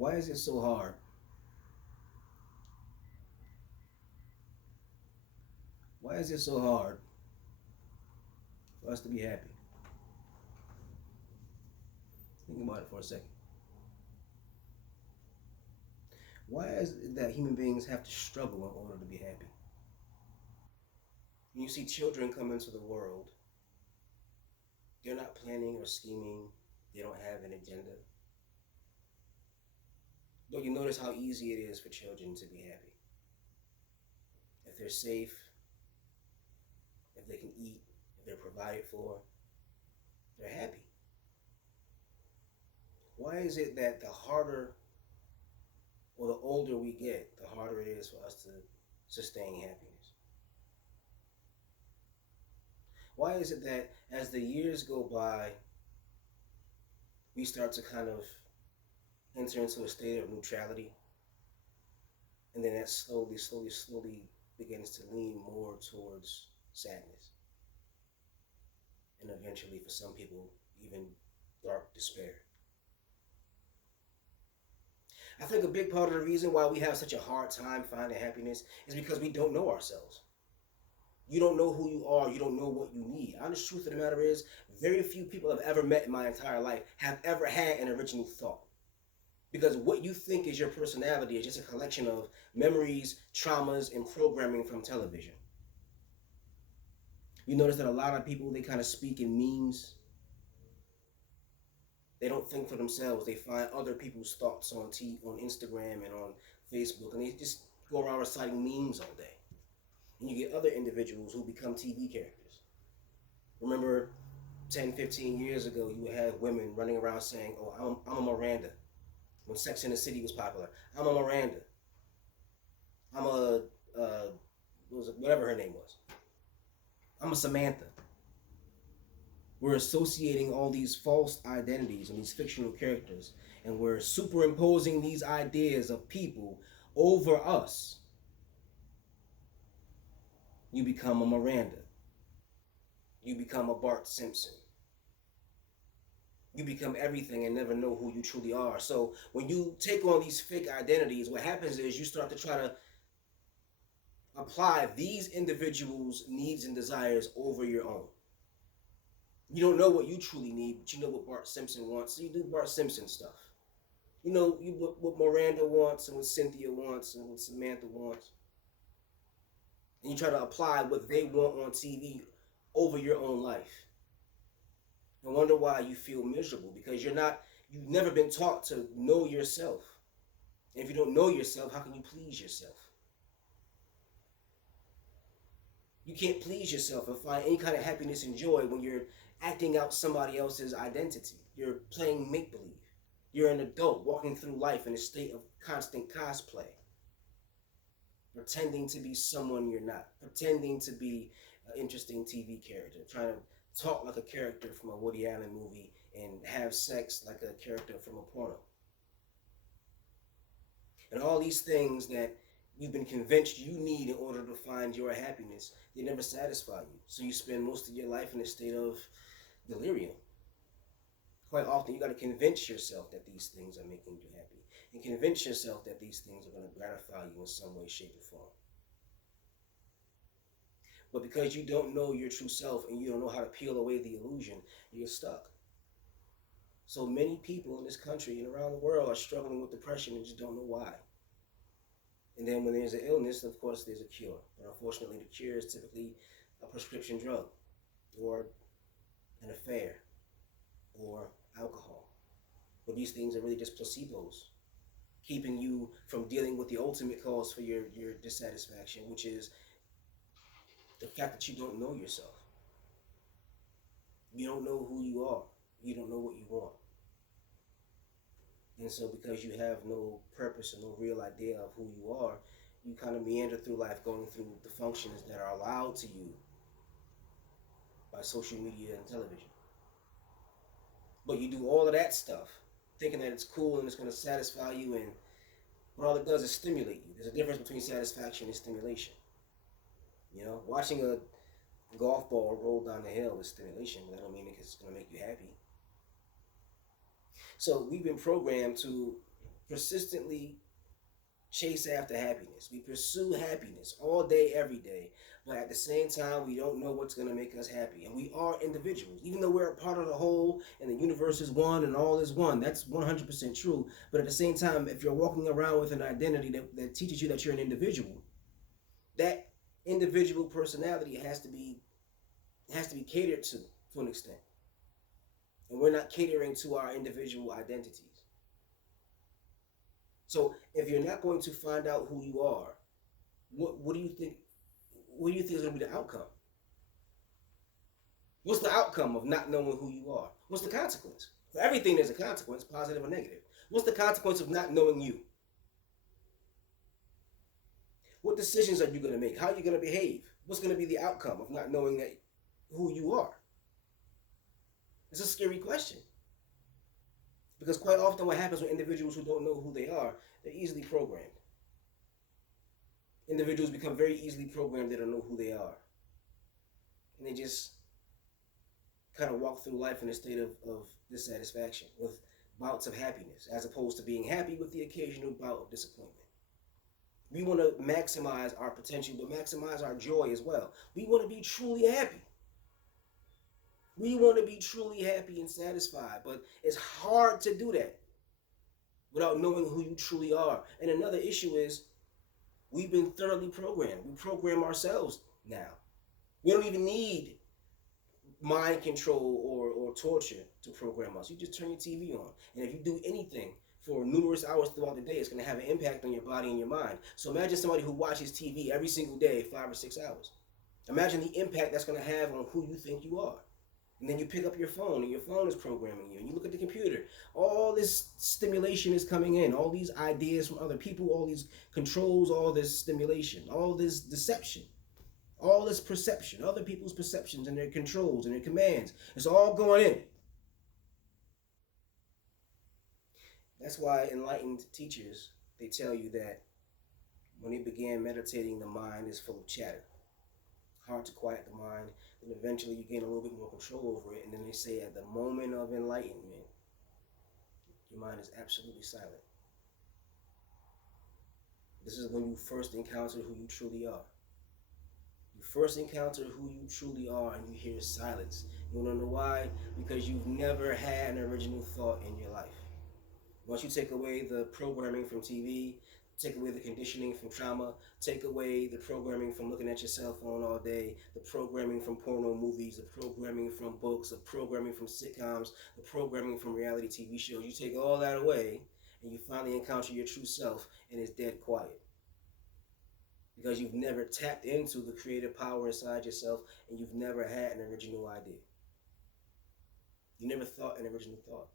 Why is it so hard? Why is it so hard for us to be happy? Think about it for a second. Why is it that human beings have to struggle in order to be happy? When you see children come into the world, they're not planning or scheming, they don't have an agenda. But you notice how easy it is for children to be happy. If they're safe, if they can eat, if they're provided for, they're happy. Why is it that the harder or the older we get, the harder it is for us to sustain happiness? Why is it that as the years go by, we start to kind of enter into a state of neutrality, and then that slowly begins to lean more towards sadness, and eventually, for some people, even dark despair? I think a big part of the reason why we have such a hard time finding happiness is because we don't know ourselves. You don't know who you are. You don't know what you need. Honest truth of the matter is, very few people I've ever met in my entire life have ever had an original thought. Because what you think is your personality is just a collection of memories, traumas, and programming from television. You notice that a lot of people, they kind of speak in memes. They don't think for themselves. They find other people's thoughts on Instagram and on Facebook, and they just go around reciting memes all day. And you get other individuals who become TV characters. Remember 10, 15 years ago, you would have women running around saying, oh, I'm a Miranda. When Sex in the City was popular, I'm a Miranda. I'm a, whatever her name was. I'm a Samantha. We're associating all these false identities and these fictional characters, and we're superimposing these ideas of people over us. You become a Miranda. You become a Bart Simpson. You become everything and never know who you truly are. So when you take on these fake identities, what happens is you start to try to apply these individuals' needs and desires over your own. You don't know what you truly need, but you know what Bart Simpson wants, so you do Bart Simpson stuff. You know what Miranda wants and what Cynthia wants and what Samantha wants. And you try to apply what they want on TV over your own life. No wonder why you feel miserable, because you've never been taught to know yourself. And if you don't know yourself, how can you please yourself? You can't please yourself and find any kind of happiness and joy when you're acting out somebody else's identity. You're playing make-believe. You're an adult walking through life in a state of constant cosplay. Pretending to be someone you're not. Pretending to be an interesting TV character. Trying to talk like a character from a Woody Allen movie and have sex like a character from a porno. And all these things that you've been convinced you need in order to find your happiness, they never satisfy you. So you spend most of your life in a state of delirium. Quite often, you got to convince yourself that these things are making you happy, and convince yourself that these things are going to gratify you in some way, shape, or form. But because you don't know your true self and you don't know how to peel away the illusion, you're stuck. So many people in this country and around the world are struggling with depression and just don't know why. And then when there's an illness, of course, there's a cure. But unfortunately, the cure is typically a prescription drug or an affair or alcohol. But these things are really just placebos, keeping you from dealing with the ultimate cause for your dissatisfaction, which is the fact that you don't know yourself. You don't know who you are. You don't know what you want. And so because you have no purpose and no real idea of who you are, you kind of meander through life going through the functions that are allowed to you by social media and television. But you do all of that stuff thinking that it's cool and it's going to satisfy you, and what all it does is stimulate you. There's a difference between satisfaction and stimulation. You know, watching a golf ball roll down the hill is stimulation, but that don't mean it's going to make you happy. So we've been programmed to persistently chase after happiness. We pursue happiness all day, every day. But at the same time, we don't know what's going to make us happy. And we are individuals. Even though we're a part of the whole and the universe is one and all is one, that's 100% true. But at the same time, if you're walking around with an identity that teaches you that you're an individual, that individual personality has to be catered to an extent. And we're not catering to our individual identities. So if you're not going to find out who you are, what do you think? What do you think is going to be the outcome? What's the outcome of not knowing who you are? What's the consequence? For everything, there's a consequence, positive or negative. What's the consequence of not knowing you? What decisions are you going to make? How are you going to behave? What's going to be the outcome of not knowing that who you are? It's a scary question. Because quite often what happens with individuals who don't know who they are, they're easily programmed. Individuals become very easily programmed. They don't know who they are. And they just kind of walk through life in a state of dissatisfaction with bouts of happiness, as opposed to being happy with the occasional bout of disappointment. We want to maximize our potential, but maximize our joy as well. We want to be truly happy. We want to be truly happy and satisfied, but it's hard to do that without knowing who you truly are. And another issue is we've been thoroughly programmed. We program ourselves now. We don't even need mind control or torture to program us. You just turn your TV on. And if you do anything for numerous hours throughout the day, it's going to have an impact on your body and your mind. So imagine somebody who watches TV every single day, 5 or 6 hours. Imagine the impact that's going to have on who you think you are. And then you pick up your phone and your phone is programming you. And you look at the computer. All this stimulation is coming in. All these ideas from other people, all these controls, all this stimulation, all this deception, all this perception, other people's perceptions and their controls and their commands. It's all going in. That's why enlightened teachers, they tell you that when they began meditating, the mind is full of chatter. Hard to quiet the mind, and eventually you gain a little bit more control over it. And then they say at the moment of enlightenment, your mind is absolutely silent. This is when you first encounter who you truly are. You first encounter who you truly are and you hear silence. You wanna know why? Because you've never had an original thought in your life. Once you take away the programming from TV, take away the conditioning from trauma, take away the programming from looking at your cell phone all day, the programming from porno movies, the programming from books, the programming from sitcoms, the programming from reality TV shows, you take all that away and you finally encounter your true self and it's dead quiet. Because you've never tapped into the creative power inside yourself and you've never had an original idea. You never thought an original thought.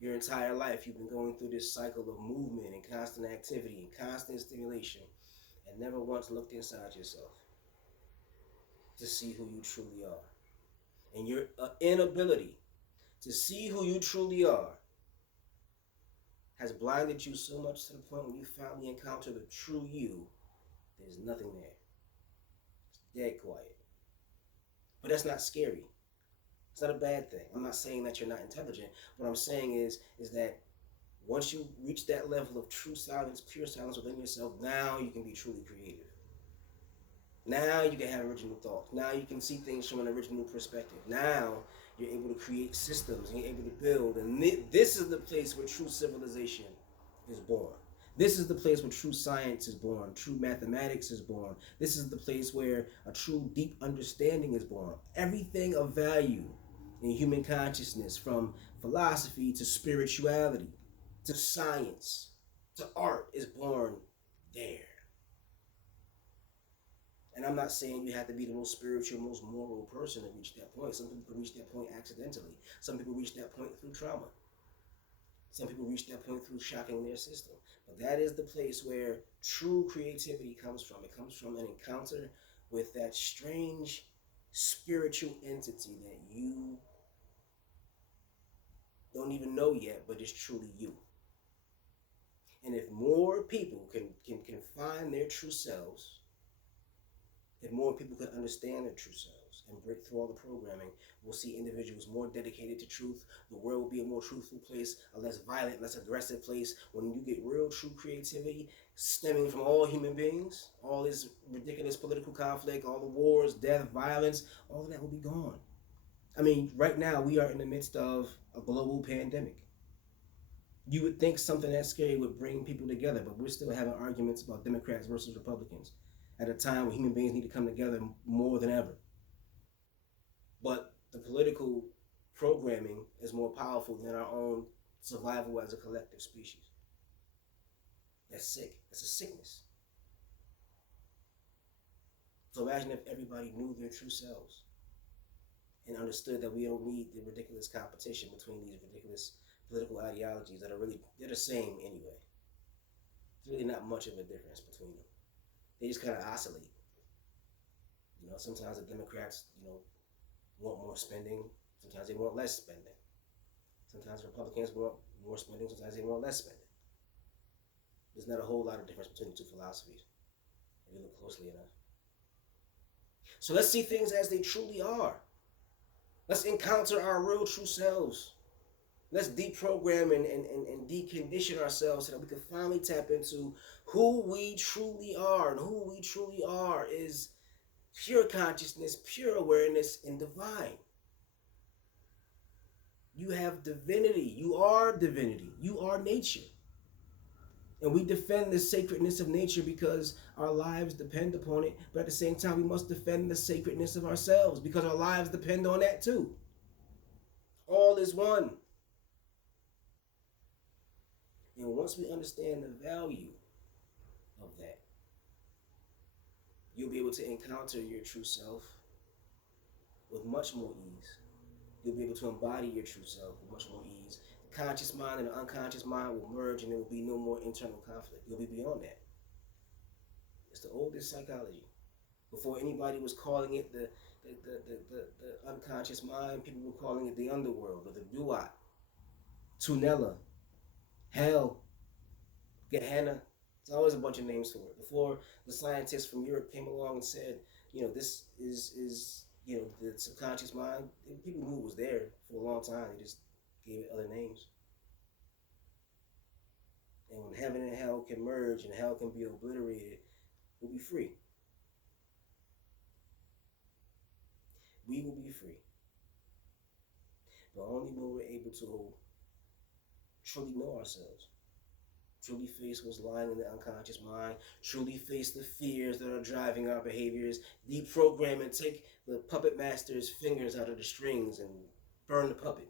Your entire life, you've been going through this cycle of movement and constant activity and constant stimulation and never once looked inside yourself to see who you truly are. And your inability to see who you truly are has blinded you so much to the point when you finally encounter the true you, there's nothing there. It's dead quiet. But that's not scary. It's not a bad thing. I'm not saying that you're not intelligent. What I'm saying is that once you reach that level of true silence, pure silence within yourself, now you can be truly creative. Now you can have original thoughts. Now you can see things from an original perspective. Now you're able to create systems and you're able to build. And this is the place where true civilization is born. This is the place where true science is born, true mathematics is born. This is the place where a true deep understanding is born. Everything of value in human consciousness, from philosophy to spirituality to science to art, is born there. And I'm not saying you have to be the most spiritual, most moral person to reach that point. Some people reach that point accidentally. Some people reach that point through trauma. Some people reach that point through shocking their system. But that is the place where true creativity comes from. It comes from an encounter with that strange spiritual entity that you don't even know yet, but it's truly you. And if more people can find their true selves, if more people can understand their true selves, ourselves and break through all the programming, we'll see individuals more dedicated to truth. The world will be a more truthful place, a less violent, less aggressive place. When you get real, true creativity stemming from all human beings, all this ridiculous political conflict, all the wars, death, violence, all of that will be gone. I mean, right now we are in the midst of a global pandemic. You would think something that scary would bring people together, but we're still having arguments about Democrats versus Republicans at a time when human beings need to come together more than ever. But the political programming is more powerful than our own survival as a collective species. That's sick. That's a sickness. So imagine if everybody knew their true selves and understood that we don't need the ridiculous competition between these ridiculous political ideologies that are really, they're the same anyway. There's really not much of a difference between them. They just kind of oscillate. You know, sometimes the Democrats, want more spending. Sometimes they want less spending. Sometimes Republicans want more spending. Sometimes they want less spending. There's not a whole lot of difference between the two philosophies if you look closely enough. So let's see things as they truly are. Let's encounter our real true selves. Let's deprogram and decondition ourselves so that we can finally tap into who we truly are. And who we truly are is pure consciousness, pure awareness, and divine. You have divinity. You are divinity. You are nature. And we defend the sacredness of nature because our lives depend upon it. But at the same time, we must defend the sacredness of ourselves because our lives depend on that too. All is one. And once we understand the value of that, you'll be able to encounter your true self with much more ease. You'll be able to embody your true self with much more ease. The conscious mind and the unconscious mind will merge and there will be no more internal conflict. You'll be beyond that. It's the oldest psychology. Before anybody was calling it the unconscious mind, people were calling it the underworld or the duat, Tunella, hell, Gehenna. There's always a bunch of names for it. Before the scientists from Europe came along and said, this is the subconscious mind, people knew it was there for a long time. They just gave it other names. And when heaven and hell can merge and hell can be obliterated, we'll be free. We will be free. But only when we're able to truly know ourselves. Truly face what's lying in the unconscious mind, truly face the fears that are driving our behaviors, deprogram and take the puppet master's fingers out of the strings and burn the puppet.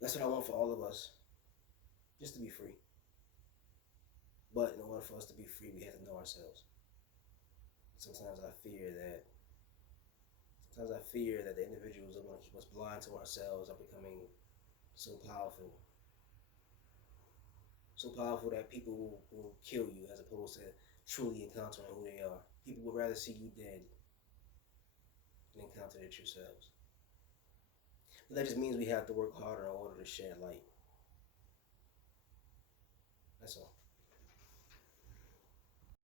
That's what I want for all of us, just to be free. But in order for us to be free, we have to know ourselves. Sometimes I fear that the individuals that want to keep us blind to ourselves are becoming so powerful that people will kill you as opposed to truly encountering who they are. People would rather see you dead than encounter their true selves. But that just means we have to work harder in order to shed light. That's all.